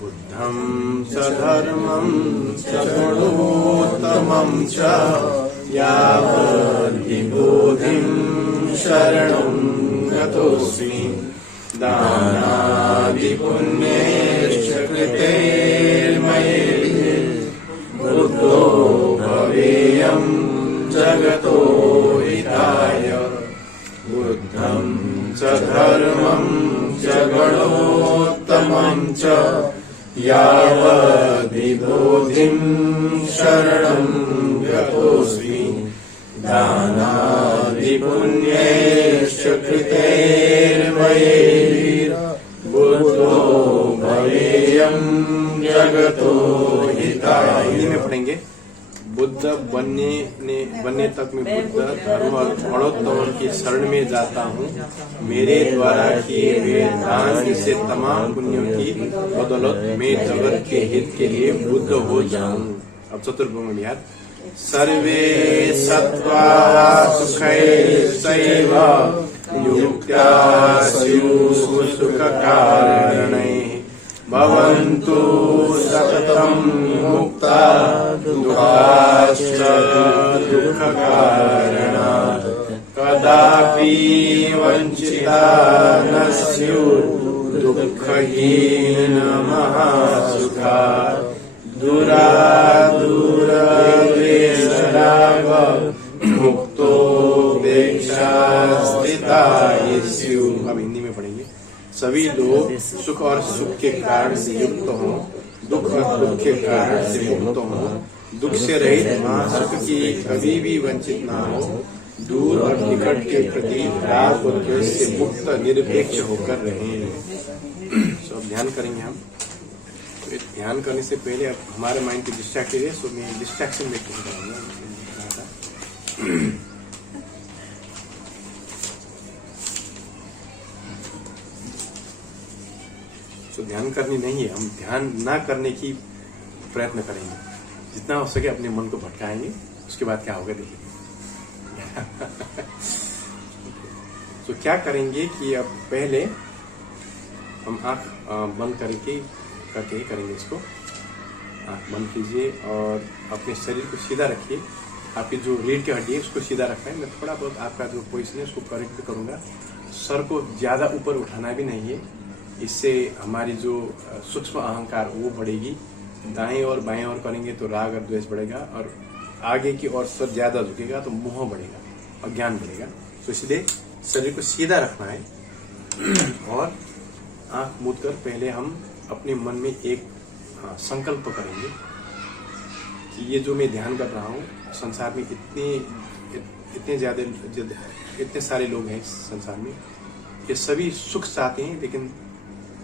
बुद्धं च धर्मं च गुणोत्तमं च यावद्विबुधिं शरणं गतोऽस्मि दानादिपुण्यैश्च कृतैर्मयैः बुद्धो भवेयं जगतो हिताय बुद्धं च धर्मं च गुणोत्तमं च यावद्विबुधिं शरणं गतोऽस्मि दानादिपुण्यैश्च कृतैर्मयैः बुद्धो भवेयं जगतो हिताय। हिंदी में पढ़ेंगे। बुद्ध बनने तक मैं बुद्ध धर्म और गुणोत्तम की शरण में जाता हूँ। मेरे द्वारा किए हुए दान से तमाम पुण्यों की बदौलत मैं जगत के हित के लिए बुद्ध हो जाऊँ। अब चतुर्भुज विहार। सर्वे सत्त्वा सुखैश्चैव युक्त्या स्युः सुखकारणैः भवन्तु सततं मुक्ता दुःखाश्च दुःखकारणात् कदापि वञ्चिता न स्युः दुःखहीनमः सुखात् दुरादुरद्वेषराग मुक्तोपेक्षा स्थिता स्युः। अब हिंदी में पढ़ेंगे। सभी लोग सुख और सुख के कारण से युक्त हों, दुख और दुख के कारण से मुक्त हों, दुख से रहित महासुख की कभी भी वंचित ना हो, दूर और निकट के प्रति राग और द्वेष से मुक्त निरपेक्ष होकर रहें। सब ध्यान करेंगे हम। तो ध्यान करने से पहले अब हमारे माइंड को डिस्ट्रैक्ट कीजिए। सो मैं डिस्ट्रैक्शन में करूँगा। तो ध्यान करनी नहीं है, हम ध्यान ना करने की प्रयत्न करेंगे। जितना हो सके अपने मन को भटकाएंगे। उसके बाद क्या होगा देखिए। तो क्या करेंगे कि अब पहले हम आँख बंद करके करेंगे इसको। आँख बंद कीजिए और अपने शरीर को सीधा रखिए। आपकी जो रीढ़ की हड्डी है उसको सीधा रखना है। मैं थोड़ा बहुत आपका जो पोजीशन है उसको करेक्ट करूँगा। सर को ज़्यादा ऊपर उठाना भी नहीं है। इससे हमारी जो सूक्ष्म अहंकार वो बढ़ेगी। दाएं और बाएं और करेंगे तो राग और द्वेष बढ़ेगा, और आगे की ओर सर ज्यादा झुकेगा तो मोह बढ़ेगा, अज्ञान बढ़ेगा। तो इसलिए शरीर को सीधा रखना है। और आंख मूंद कर पहले हम अपने मन में एक संकल्प करेंगे कि ये जो मैं ध्यान कर रहा हूँ, संसार में इतने सारे लोग हैं इस संसार में, ये सभी सुख चाहते हैं, लेकिन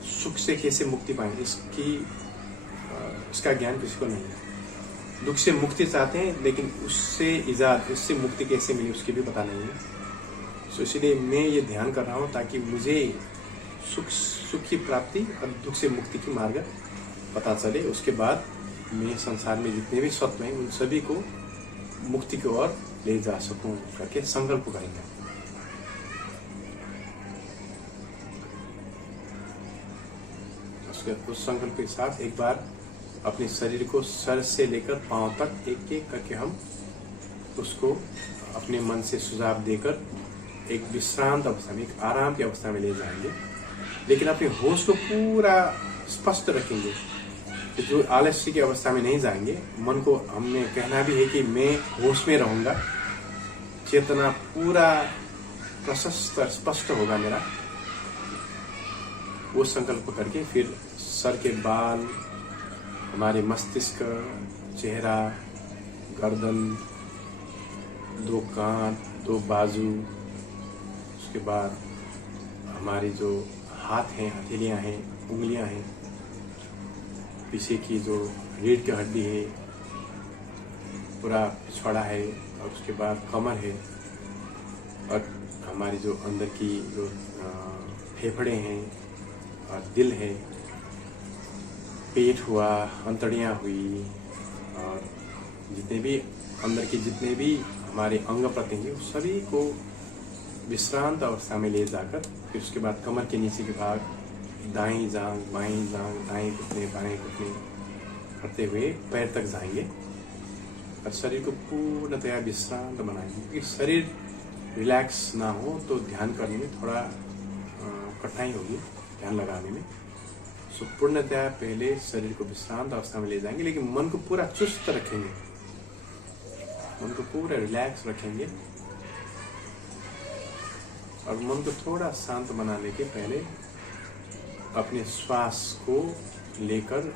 सुख से कैसे मुक्ति पाएंगे इसका ज्ञान किसी को नहीं है। दुख से मुक्ति चाहते हैं, लेकिन उससे मुक्ति कैसे मिली उसकी भी पता नहीं है। तो इसलिए मैं ये ध्यान कर रहा हूँ ताकि मुझे सुख की प्राप्ति और दुख से मुक्ति की मार्ग पता चले। उसके बाद मैं संसार में जितने भी सत्व हैं उन सभी को मुक्ति की ओर ले जा सकूं करके संकल्प करेंगे। उस संकल्प के साथ एक बार अपने शरीर को सर से लेकर पांव तक एक एक करके हम उसको अपने मन से सुझाव देकर एक विश्रांत अवस्था में, एक आराम की अवस्था में ले जाएंगे। लेकिन अपने होश को पूरा स्पष्ट रखेंगे, जो आलस्य की अवस्था में नहीं जाएंगे। मन को हमने कहना भी है कि मैं होश में रहूंगा, चेतना पूरा प्रशस्त स्पष्ट होगा मेरा। वो संकल्प करके फिर सर के बाल, हमारे मस्तिष्क, चेहरा, गर्दन, दो कान, दो बाजू, उसके बाद हमारी जो हाथ हैं, हथेलियां हैं, उंगलियां हैं, पीछे की जो रीढ़ की हड्डी है, पूरा पिछवाड़ा है, और उसके बाद कमर है, और हमारी जो अंदर की जो फेफड़े हैं और दिल है, पेट हुआ, अंतड़ियाँ हुई, और जितने भी अंदर के जितने भी हमारे अंग प्रत्यंग हैं सभी को विश्रांत अवस्था में ले जाकर फिर उसके बाद कमर के नीचे के भाग, दाएं जांग बाएं जांग, दाएं घुटने बाएं घुटने करते हुए पैर तक जाएंगे और शरीर को पूर्णतया विश्रांत बनाएंगे। क्योंकि शरीर रिलैक्स ना हो तो ध्यान करने में थोड़ा कठिनाई होगी, ध्यान लगाने में। सो पूर्णतया पहले शरीर को विश्रांत अवस्था में ले जाएंगे, लेकिन मन को पूरा चुस्त रखेंगे, मन को पूरा रिलैक्स रखेंगे और मन को थोड़ा शांत बनाने के पहले अपने श्वास को लेकर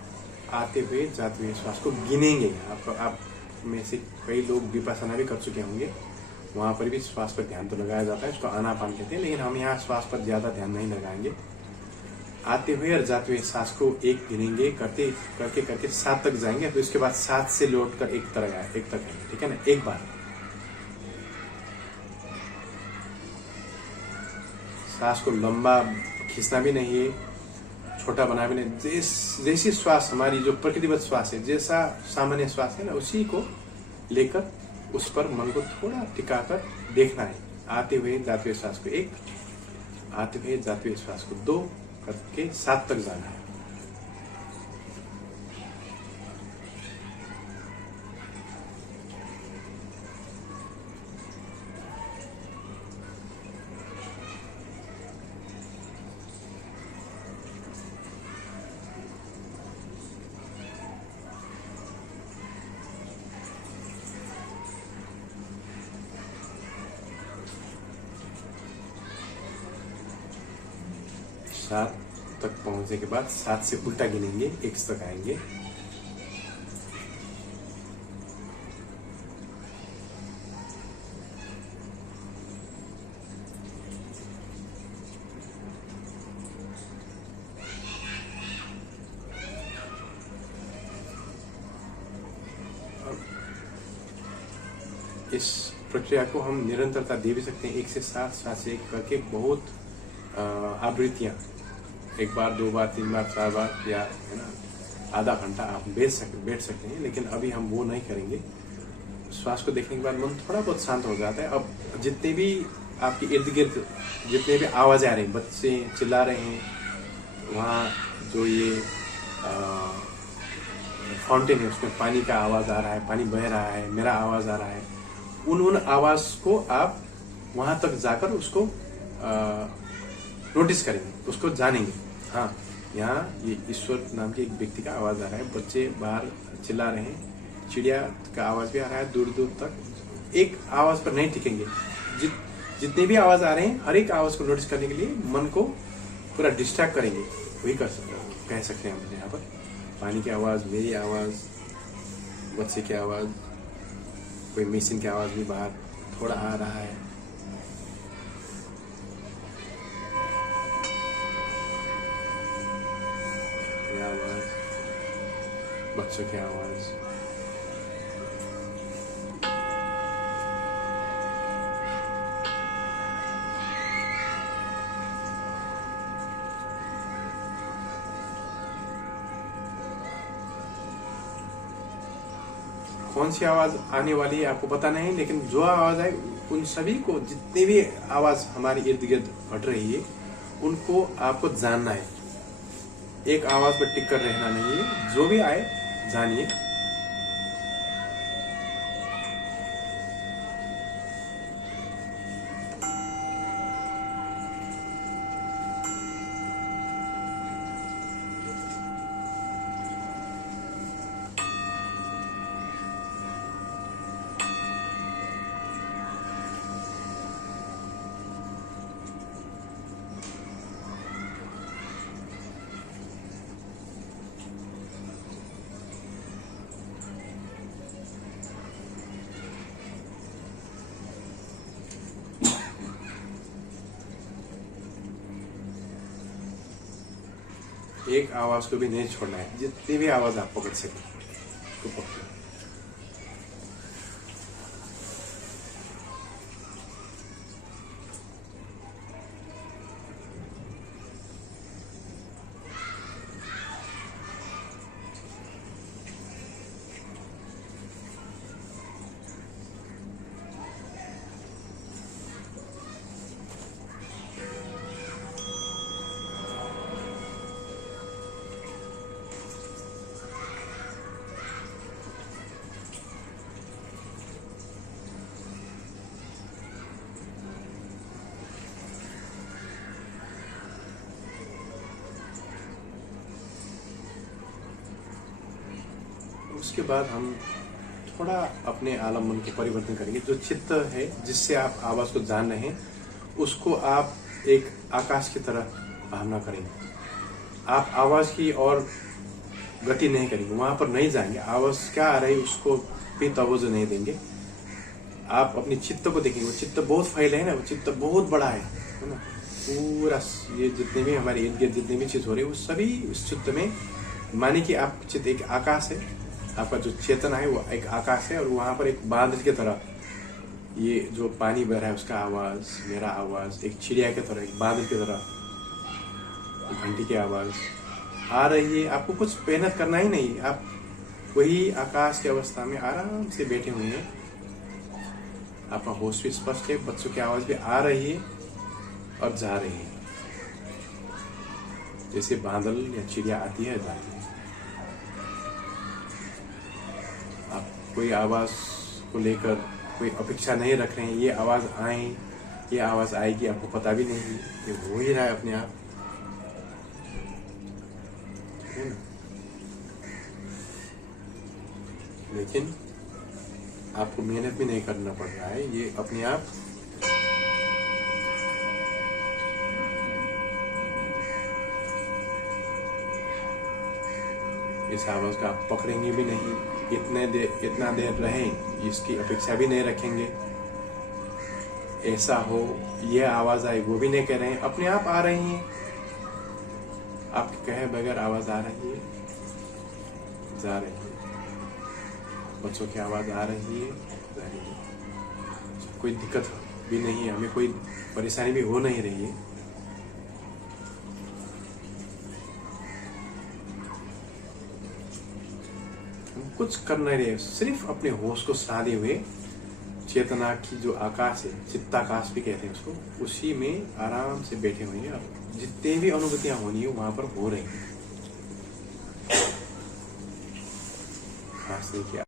आते हुए जाते हुए श्वास को गिनेंगे। आप में से कई लोग विपश्यना भी कर चुके होंगे, वहां पर भी श्वास पर ध्यान तो लगाया जाता है, इसको आनापान कहते हैं, लेकिन हम यहाँ श्वास पर ज्यादा ध्यान नहीं लगाएंगे। आते हुए और जाते हुए सांस को एक गिनेंगे, करते करके करके 7 तक जाएंगे, फिर उसके बाद 7 से लौट कर 1 तक आएंगे, ठीक है ना, एक बार। सांस को लंबा खींचना भी नहीं है, छोटा बना भी नहीं, जैसी श्वास हमारी जो प्रकृतिगत श्वास है, जैसा सामान्य श्वास है ना, उसी को लेकर उस पर मन को थोड़ा टिकाकर देखना है। आते हुए जाते हुए श्वास को 1, आते हुए जाते हुए श्वास को 2 करके 7 तक जाना है। सात तक पहुंचने के बाद 7 से उल्टा गिनेंगे, 1 तक आएंगे। इस प्रक्रिया को हम निरंतरता दे भी सकते हैं, 1 से 7, 7 से 1 करके बहुत आवृत्तियां, 1 बार 2 बार 3 बार 4 बार, या है ना, आधा घंटा आप बैठ सकते हैं, लेकिन अभी हम वो नहीं करेंगे। श्वास को देखने के बाद मन थोड़ा बहुत शांत हो जाता है। अब जितने भी आपके इर्द गिर्द जितने भी आवाजें आ रही हैं, बच्चे चिल्ला रहे हैं, वहाँ जो ये फाउंटेन है उसमें पानी का आवाज आ रहा है, पानी बह रहा है, मेरा आवाज आ रहा है, उन आवाज को आप वहां तक जाकर उसको नोटिस करेंगे, उसको जानेंगे। हाँ, यहाँ ये ईश्वर नाम के एक व्यक्ति का आवाज आ रहा है, बच्चे बाहर चिल्ला रहे हैं, चिड़िया का आवाज भी आ रहा है दूर दूर तक। एक आवाज पर नहीं टिकेंगे, जितने भी आवाज आ रहे हैं हर एक आवाज को नोटिस करने के लिए मन को पूरा डिस्ट्रैक्ट करेंगे। वही कह सकते हैं हम यहाँ पर। पानी की आवाज, मेरी आवाज, बच्चे की आवाज, कोई मशीन की आवाज भी बाहर थोड़ा आ रहा है। आवाज, बच्चों की आवाज, कौन सी आवाज आने वाली है आपको पता नहीं, लेकिन जो आवाज आए उन सभी को, जितनी भी आवाज हमारे इर्द गिर्द घट रही है, उनको आपको जानना है। एक आवाज पर टिक कर रहना नहीं है, जो भी आए जानिए। एक आवाज को भी नहीं छोड़ना है, जितनी भी आवाज आप पकड़ सके तो पकड़ो। उसके बाद हम थोड़ा अपने आलम्बन को परिवर्तन करेंगे। जो चित्त है जिससे आप आवाज को जान रहे हैं, उसको आप एक आकाश की तरह भावना करेंगे। आप आवाज की और गति नहीं करेंगे, वहां पर नहीं जाएंगे। आवाज क्या आ रही है उसको भी तवज्जो नहीं देंगे। आप अपनी चित्त को देखेंगे, वो चित्त बहुत फैले है ना, वो चित्त बहुत बड़ा है ना। पूरा ये जितने भी हमारे इर्द गिर्द जितनी भी चीज हो रही है वो सभी इस चित्त में, माने कि आप चित्त एक आकाश है, आपका जो चेतना है वो एक आकाश है, और वहां पर एक बादल की तरह ये जो पानी बह रहा है उसका आवाज, मेरा आवाज, एक चिड़िया की तरह, एक बादल की तरह, घंटी की आवाज आ रही है। आपको कुछ मेहनत करना ही नहीं, आप वही आकाश की अवस्था में आराम से बैठे हुए हैं। आपका होश भी स्पष्ट है, बच्चों की आवाज भी आ रही है और जा रही है, जैसे बादल या चिड़िया आती है जाती है। आप कोई आवाज को लेकर कोई अपेक्षा नहीं रख रहे हैं, ये आवाज आए, ये आवाज आएगी, आपको पता भी नहीं, ये हो ही रहा है अपने आप, है ना। लेकिन आपको मेहनत भी नहीं करना पड़ रहा है, ये अपने आप इस आवाज को आप पकड़ेंगे भी नहीं, इतना देर रहे इसकी अपेक्षा भी नहीं रखेंगे। ऐसा हो ये आवाज आई वो भी नहीं कह रहे हैं, अपने आप आ रही है, आपके कहे बगैर आवाज आ रही है, जा रही है। बच्चों की आवाज आ रही है, जा रही है। कोई दिक्कत भी नहीं है, हमें कोई परेशानी भी हो नहीं रही है। हम कुछ कर नहीं रहे, सिर्फ अपने होश को साधे हुए चेतना की जो आकाश है, चित्ताकाश भी कहते हैं उसको, उसी में आराम से बैठे हुए हैं। जितने भी अनुभूतियां होनी है वहां पर हो रही है। खास देखिए।